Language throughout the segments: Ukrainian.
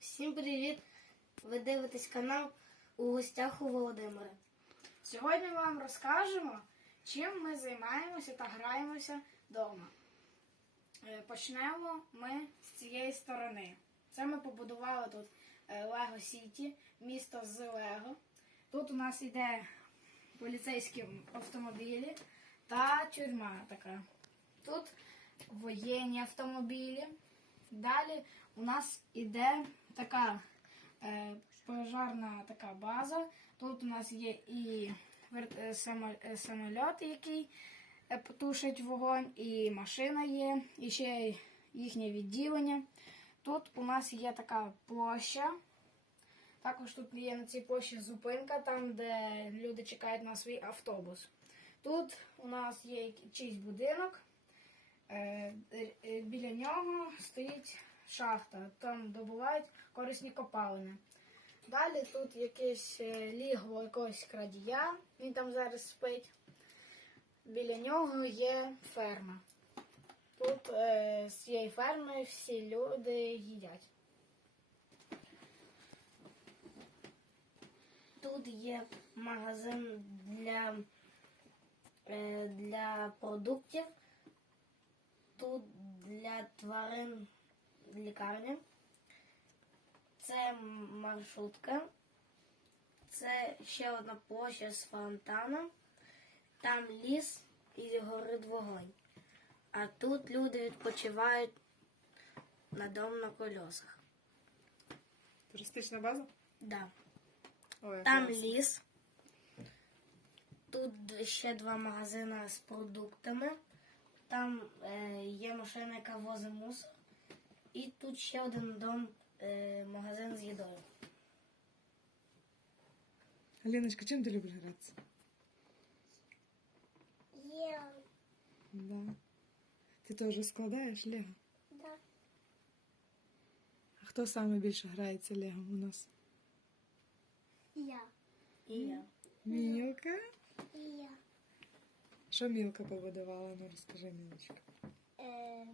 Всім привіт! Ви дивитесь канал у гостях у Володимира. Сьогодні ми вам розкажемо, чим ми займаємося та граємося вдома. Е, Почнемо ми з цієї сторони. Це ми побудували тут е, Лего Сіті, місто з Лего. Тут у нас іде поліцейські автомобілі та тюрма така. Тут воєнні автомобілі. Далі у нас іде така е, пожарна така база. Тут у нас є і е, само- е, самоліт, який е, тушить вогонь, і машина є, і ще їхнє відділення. Тут у нас є така площа. Також тут є на цій площі зупинка, там, де люди чекають на свій автобус. Тут у нас є чийсь будинок. Біля нього стоїть шахта, там добувають корисні копалини. Далі тут якесь е, лігво якогось крадія, він там зараз спить. Біля нього є ферма. Тут е, з цієї ферми всі люди їдять. Тут є магазин для, е, для продуктів, тут для тварин лікарня. Це маршрутка. Це ще одна площа з фонтаном. Там ліс і горить вогонь. А тут люди відпочивають на дом на колесах. Туристична база? Да. Ой, Там клас. ліс. Тут ще два магазини з продуктами. Там е, є машина, яка возить мусор. І тут ще один дом, е, магазин з їдою. Аліночка, чим ти любиш гратися? Є, Да. Ти теж складаєш Лего? да. А хто саме більше грається Лего у нас? Я. І я. Мілка? І я. Що Мілка побудувала? Ну розкажи, Мілочка. Е,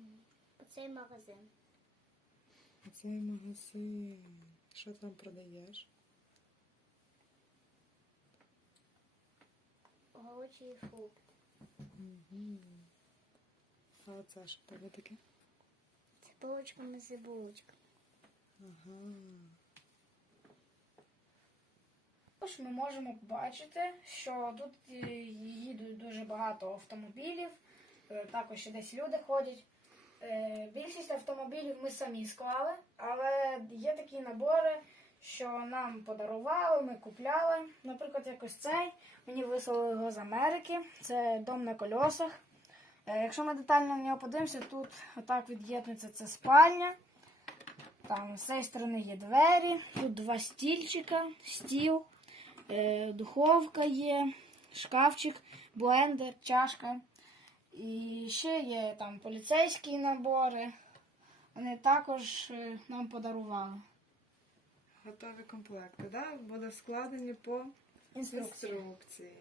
оцей магазин. Цей магазин. Що там продаєш? Овочі і фрукти. Угу. А оце що тебе таке? Це булочками з булочками. Ага. Також ми можемо побачити, що тут е, їдуть дуже багато автомобілів, е, також ще десь люди ходять. Е, Більшість автомобілів ми самі склали, але є такі набори, що нам подарували, ми купляли. Наприклад, якось цей. Мені вислали його з Америки. Це дом на кольосах. Е, Якщо ми детально на нього подивимося, тут отак від'єднується це спальня. Там з цієї сторони є двері, тут два стільчика, стіл, е, духовка є, шкафчик, блендер, чашка. І ще є там поліцейські набори. Вони також е, нам подарували. Готові комплекти, да? Буде складені по Інструкції. інструкції.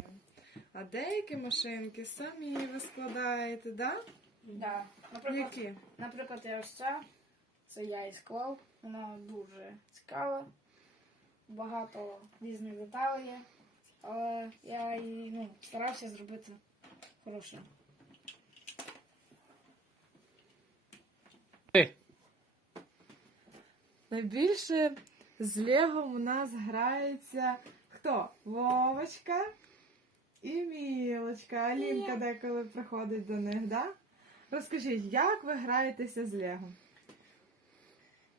А деякі машинки самі ви складаєте, да? Да. Наприклад, Які? наприклад, я ось ця. Це я і склав. Вона дуже цікава. Багато різних деталей є. Але я і ну, старався зробити хороше. Найбільше з Легом у нас грається хто? Вовочка і Мілочка. Алінка деколи приходить до них, да? Розкажіть, як ви граєтеся з Лего?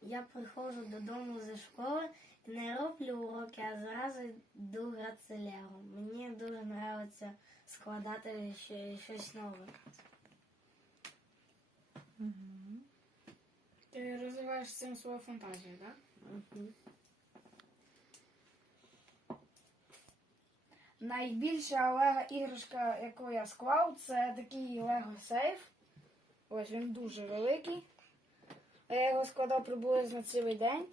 Я приходжу додому зі школи і не роблю уроки, а зразу йду гратися Лего. Мені дуже подобається складати ще щось нове. Ти розвиваєш цим свою фантазію, так? Найбільша лего іграшка, яку я склав, це такий Лего сейф. Ось він дуже великий. Я його складав приблизно цілий день.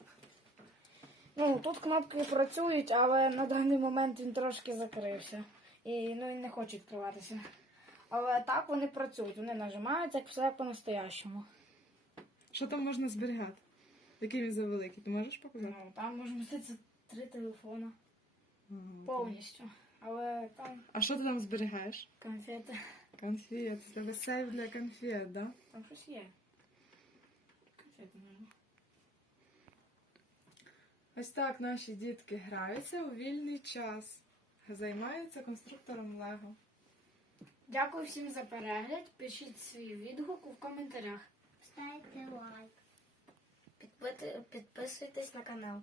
Ну, тут кнопки працюють, але на даний момент він трошки закрився. І ну, він не хоче відкриватися. Але так вони працюють, вони нажимаються, як все по-настоящому. Що там можна зберігати? Який він завеликий? Ти можеш показати? Ну, там може міститися три телефона Ага. повністю. Але там А що ти там зберігаєш? конфети. Конфет. Це тебе сейф для конфет, да? Там щось є. Конфети, мабуть. Ось так наші дітки граються у вільний час. Займаються конструктором Лего. Дякую всім за перегляд. Пишіть свій відгук у коментарях. Ставте лайк. Підписуйтесь на канал.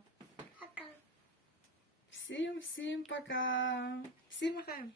Всім, всім пока! Всім махаємо!